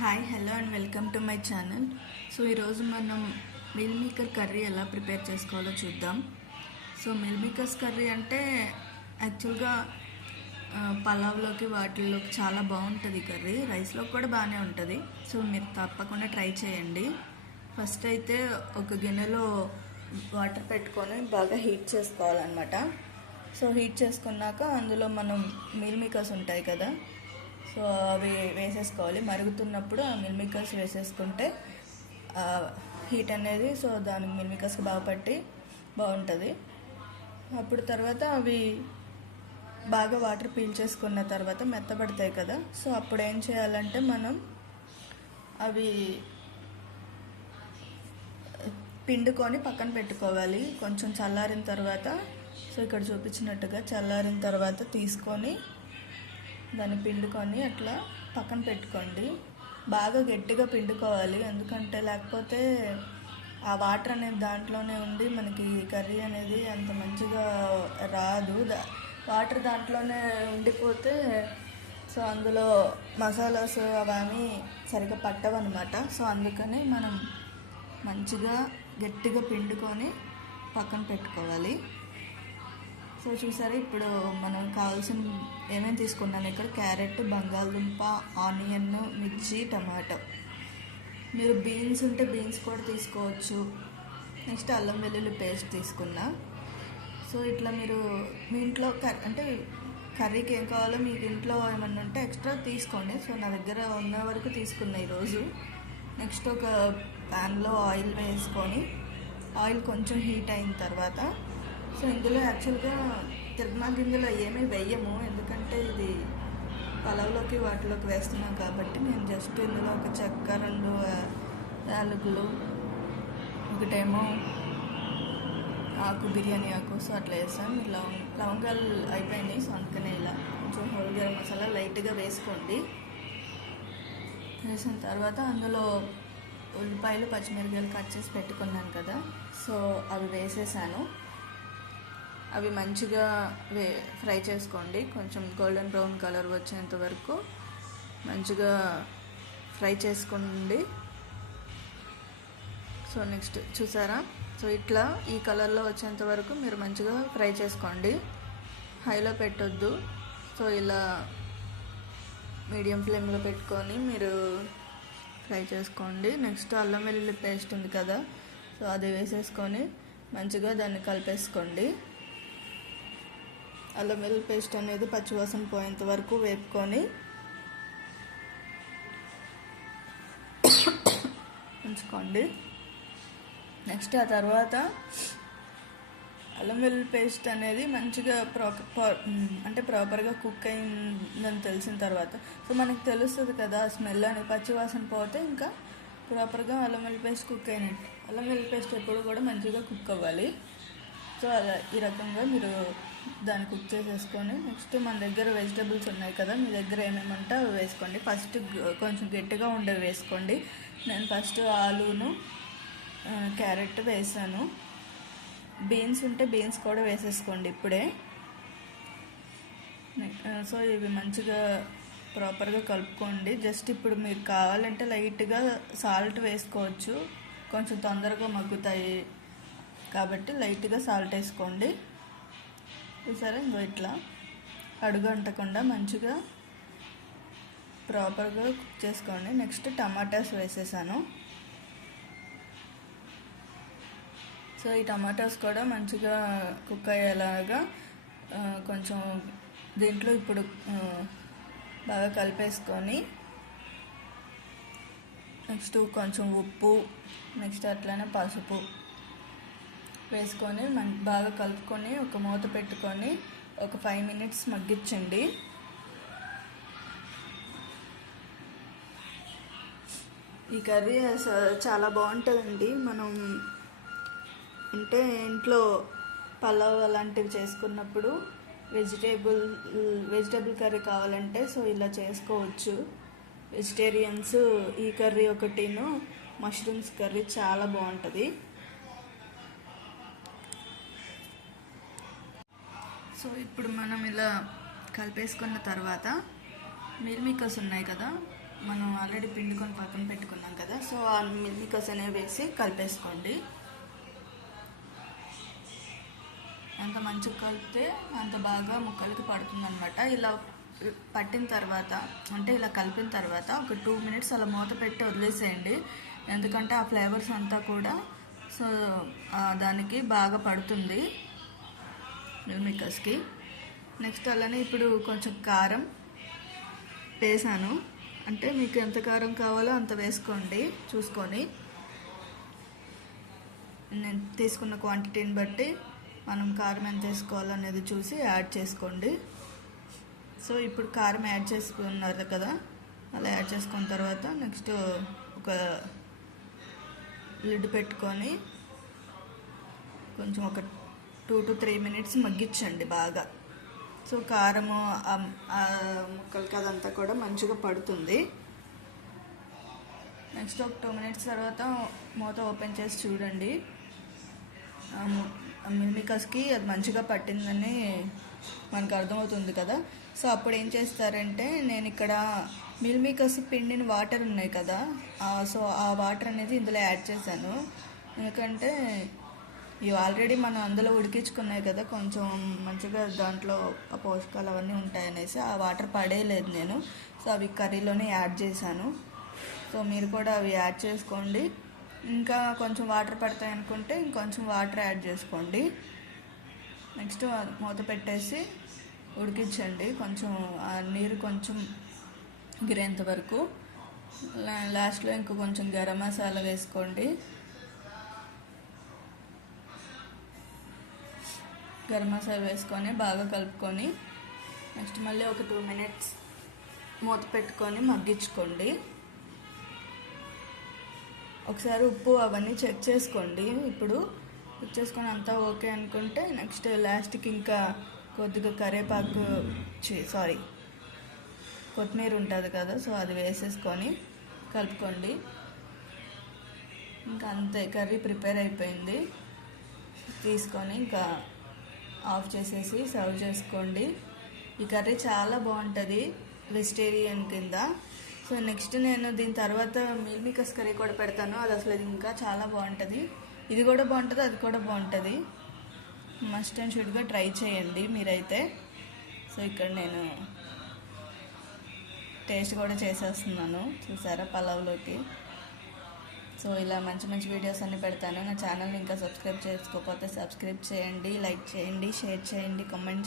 Hi hello and welcome to my channel. So ఈరోజు మనం meal maker curry ఎలా prepare చేసుకోవాలో చూద్దాం. సో మిల్ మేకర్స్ కర్రీ అంటే యాక్చువల్గా పలావ్లోకి వాటిల్లోకి చాలా బాగుంటుంది కర్రీ. రైస్లో కూడా బాగానే ఉంటుంది. సో మీరు తప్పకుండా ట్రై చేయండి. ఫస్ట్ అయితే ఒక గిన్నెలో వాటర్ పెట్టుకొని బాగా హీట్ చేసుకోవాలన్నమాట. సో హీట్ చేసుకున్నాక అందులో మనం మిల్ మేకర్స్ ఉంటాయి కదా, సో అవి వేసేసుకోవాలి. మరుగుతున్నప్పుడు ఆ మిల్ మేకర్స్ వేసేసుకుంటే హీట్ అనేది సో దానికి మిల్ మేకర్స్కి బాగా పట్టి బాగుంటుంది. అప్పుడు తర్వాత అవి బాగా వాటర్ పీల్చేసుకున్న తర్వాత మెత్తబడతాయి కదా, సో అప్పుడు ఏం చేయాలంటే మనం అవి పిండుకొని పక్కన పెట్టుకోవాలి. కొంచెం చల్లారిన తర్వాత, సో ఇక్కడ చూపించినట్టుగా చల్లారిన తర్వాత తీసుకొని దాన్ని పిండుకొని అట్లా పక్కన పెట్టుకోండి. బాగా గట్టిగా పిండుకోవాలి, ఎందుకంటే లేకపోతే ఆ వాటర్ అనేది దాంట్లోనే ఉండి మనకి కర్రీ అనేది అంత మంచిగా రాదు. వాటర్ దాంట్లోనే ఉండిపోతే సో అందులో మసాలాస్ అవన్నీ సరిగ్గా పట్టవన్నమాట. సో అందుకని మనం మంచిగా గట్టిగా పిండుకొని పక్కన పెట్టుకోవాలి. సో చూసారా, ఇప్పుడు మనం కావాల్సిన ఏమేమి తీసుకున్నాను ఇక్కడ: క్యారెట్, బంగాళదుంప, ఆనియన్, మిర్చి, టమాటో. మీరు బీన్స్ ఉంటే బీన్స్ కూడా తీసుకోవచ్చు. నెక్స్ట్ అల్లం వెల్లుల్లి పేస్ట్ తీసుకున్నా. సో ఇట్లా మీరు మీ ఇంట్లో అంటే కర్రీకి ఏం కావాలో మీకు ఇంట్లో ఏమన్నా ఉంటే ఎక్స్ట్రా తీసుకోండి. సో నా దగ్గర ఉన్న వరకు తీసుకున్నా ఈరోజు. నెక్స్ట్ ఒక ప్యాన్లో ఆయిల్ వేసుకొని ఆయిల్ కొంచెం హీట్ అయిన తర్వాత సో ఇందులో యాక్చువల్గా తిరుమల గింజలు ఏమీ వేయము, ఎందుకంటే ఇది పలావ్లోకి వాటిలోకి వేస్తున్నాం కాబట్టి. నేను జస్ట్ ఇందులో ఒక చెక్క, 2 యాలకులు, ఒకటేమో ఆకు, బిర్యానీ ఆకు, సో అట్లా వేసాను. లవంగాలు అయిపోయినాయి, సో అందుకనే ఇలా కొంచెం హోల్ గరం మసాలా లైట్గా వేసుకోండి. వేసిన తర్వాత అందులో ఉల్లిపాయలు, పచ్చిమిరపకాయలు కట్ చేసి పెట్టుకున్నాను కదా, సో అవి వేసేసాను. అవి మంచిగా ఫ్రై చేసుకోండి. కొంచెం గోల్డెన్ బ్రౌన్ కలర్ వచ్చేంత వరకు మంచిగా ఫ్రై చేసుకోండి. సో నెక్స్ట్ చూసారా, సో ఇట్లా ఈ కలర్లో వచ్చేంత వరకు మీరు మంచిగా ఫ్రై చేసుకోండి. హైలో పెట్టొద్దు. సో ఇలా మీడియం ఫ్లేమ్లో పెట్టుకొని మీరు ఫ్రై చేసుకోండి. నెక్స్ట్ అల్లం వెల్లుల్లి పేస్ట్ ఉంది కదా, సో అది వేసేసుకొని మంచిగా దాన్ని కలిపేసుకోండి. అల్లం వెల్లుల్లి పేస్ట్ అనేది పచ్చివాసన పోయేంత వరకు వేపుకొని ఉంచుకోండి. నెక్స్ట్ ఆ తర్వాత అల్లం వెల్లుల్లి పేస్ట్ అనేది మంచిగా ప్రాపర్గా కుక్ అయిందని తెలిసిన తర్వాత, సో మనకు తెలుస్తుంది కదా స్మెల్ అని, పచ్చివాసన పోతే ఇంకా ప్రాపర్గా అల్లం వెల్లుల్లి పేస్ట్ కుక్ అయినట్టు. అల్లం వెల్లుల్లి పేస్ట్ ఎప్పుడు కూడా మంచిగా కుక్ అవ్వాలి. సో అలా ఈ రకంగా మీరు దాన్ని కుక్ చేసేసుకొని నెక్స్ట్ మన దగ్గర వెజిటబుల్స్ ఉన్నాయి కదా, మీ దగ్గర ఏమేమంటే అవి వేసుకోండి. ఫస్ట్ కొంచెం గట్టిగా ఉండేవి వేసుకోండి. నేను ఫస్ట్ ఆలూను, క్యారెట్ వేసాను. బీన్స్ ఉంటే బీన్స్ కూడా వేసేసుకోండి ఇప్పుడే. సో ఇవి మంచిగా ప్రాపర్గా కలుపుకోండి. జస్ట్ ఇప్పుడు మీరు కావాలంటే లైట్గా సాల్ట్ వేసుకోవచ్చు, కొంచెం తొందరగా మగ్గుతాయి కాబట్టి లైట్గా సాల్ట్ వేసుకోండి. చూసారా, ఇంకో ఇట్లా అడుగు అంటకుండా మంచిగా ప్రాపర్గా కుక్ చేసుకోండి. నెక్స్ట్ టమాటాస్ వేసేసాను. సో ఈ టమాటాస్ కూడా మంచిగా కుక్ అయ్యేలాగా కొంచెం దీంట్లో ఇప్పుడు బాగా కలిపేసుకొని నెక్స్ట్ కొంచెం ఉప్పు, నెక్స్ట్ అట్లనే పసుపు వేసుకొని బాగా కలుపుకొని ఒక మూత పెట్టుకొని ఒక 5 minutes మగ్గించండి. ఈ కర్రీ చాలా బాగుంటుందండి. మనం అంటే ఇంట్లో పలావ్ అలాంటివి చేసుకున్నప్పుడు వెజిటేబుల్ కర్రీ కావాలంటే సో ఇలా చేసుకోవచ్చు. వెజిటేరియన్స్ ఈ కర్రీ ఒకటిను, మష్రూమ్స్ కర్రీ చాలా బాగుంటుంది. సో ఇప్పుడు మనం ఇలా కలిపేసుకున్న తర్వాత మిల్ మేకర్స్ ఉన్నాయి కదా, మనం ఆల్రెడీ పిండుకొని పక్కన పెట్టుకున్నాం కదా, సో ఆ మిల్మికస్ అనేవి వేసి కలిపేసుకోండి. ఎంత మంచిగా కలిపితే అంత బాగా ముక్కలకి పడుతుంది అనమాట. ఇలా పట్టిన తర్వాత అంటే ఇలా కలిపిన తర్వాత ఒక 2 minutes అలా మూత పెట్టి వదిలేసేయండి. ఎందుకంటే ఆ ఫ్లేవర్స్ అంతా కూడా సో దానికి బాగా పడుతుంది మిల్మికస్కి. నెక్స్ట్ అలానే ఇప్పుడు కొంచెం కారం వేసాను, అంటే మీకు ఎంత కారం కావాలో అంత వేసుకోండి చూసుకొని. నేను తీసుకున్న క్వాంటిటీని బట్టి మనం కారం ఎంత వేసుకోవాలనేది చూసి యాడ్ చేసుకోండి. సో ఇప్పుడు కారం యాడ్ చేసుకున్నారు కదా, అలా యాడ్ చేసుకున్న తర్వాత నెక్స్ట్ ఒక లిడ్ పెట్టుకొని కొంచెం ఒక 2 to 3 minutes మగ్గించండి బాగా. సో కారము ముక్కలకి అదంతా కూడా మంచిగా పడుతుంది. నెక్స్ట్ ఒక 2 minutes తర్వాత మూత ఓపెన్ చేసి చూడండి. మిల్మికస్కి అది మంచిగా పట్టిందని మనకు అర్థమవుతుంది కదా. సో అప్పుడు ఏం చేస్తారంటే, నేను ఇక్కడ మిల్మికస్ పిండిన వాటర్ ఉన్నాయి కదా, సో ఆ వాటర్ అనేది ఇందులో యాడ్ చేశాను. ఎందుకంటే ఇవి ఆల్రెడీ మనం అందులో ఉడికించుకున్నాయి కదా, కొంచెం మంచిగా దాంట్లో ఆ పోషకాలు అవన్నీ ఉంటాయనేసి ఆ వాటర్ పడేయలేదు నేను. సో అవి కర్రీలోనే యాడ్ చేశాను. సో మీరు కూడా అవి యాడ్ చేసుకోండి. ఇంకా కొంచెం వాటర్ పడతాయి అనుకుంటే ఇంకొంచెం వాటర్ యాడ్ చేసుకోండి. నెక్స్ట్ మూత పెట్టేసి ఉడికించండి, కొంచెం ఆ నీరు కొంచెం గిరేంత వరకు. లాస్ట్లో ఇంకో కొంచెం గరం మసాలా వేసుకోండి. గరం మసాలా వేసుకొని బాగా కలుపుకొని నెక్స్ట్ మళ్ళీ ఒక 2 minutes మూత పెట్టుకొని మగ్గించుకోండి. ఒకసారి ఉప్పు అవన్నీ చెక్ చేసుకోండి. ఇప్పుడు చెక్ చేసుకొని అంతా ఓకే అనుకుంటే నెక్స్ట్ లాస్ట్కి ఇంకా కొద్దిగా కరివేపాకు కొత్తిమీర ఉంటుంది కదా, సో అది వేసేసుకొని కలుపుకోండి. ఇంకా అంతే, కర్రీ ప్రిపేర్ అయిపోయింది. తీసుకొని ఇంకా ఆఫ్ చేసేసి సర్వ్ చేసుకోండి. ఈ కర్రీ చాలా బాగుంటుంది వెజిటేరియన్ కింద. సో నెక్స్ట్ నేను దీని తర్వాత మిల్మికస్ కర్రీ కూడా పెడతాను, అది అసలు ఇంకా చాలా బాగుంటుంది. ఇది కూడా బాగుంటుంది, అది కూడా బాగుంటుంది. మస్ట్ అండ్ షుడ్గా ట్రై చేయండి మీరైతే. సో ఇక్కడ నేను టేస్ట్ కూడా చేసేస్తున్నాను, చూసారా, పలావ్లోకి. సో ఇలా మంచి మంచి వీడియోస్ అన్నీ పెడతాను. నా ఛానల్ని ఇంకా సబ్స్క్రైబ్ చేసుకోకపోతే సబ్స్క్రైబ్ చేయండి, లైక్ చేయండి, షేర్ చేయండి, కామెంట్ చేయండి.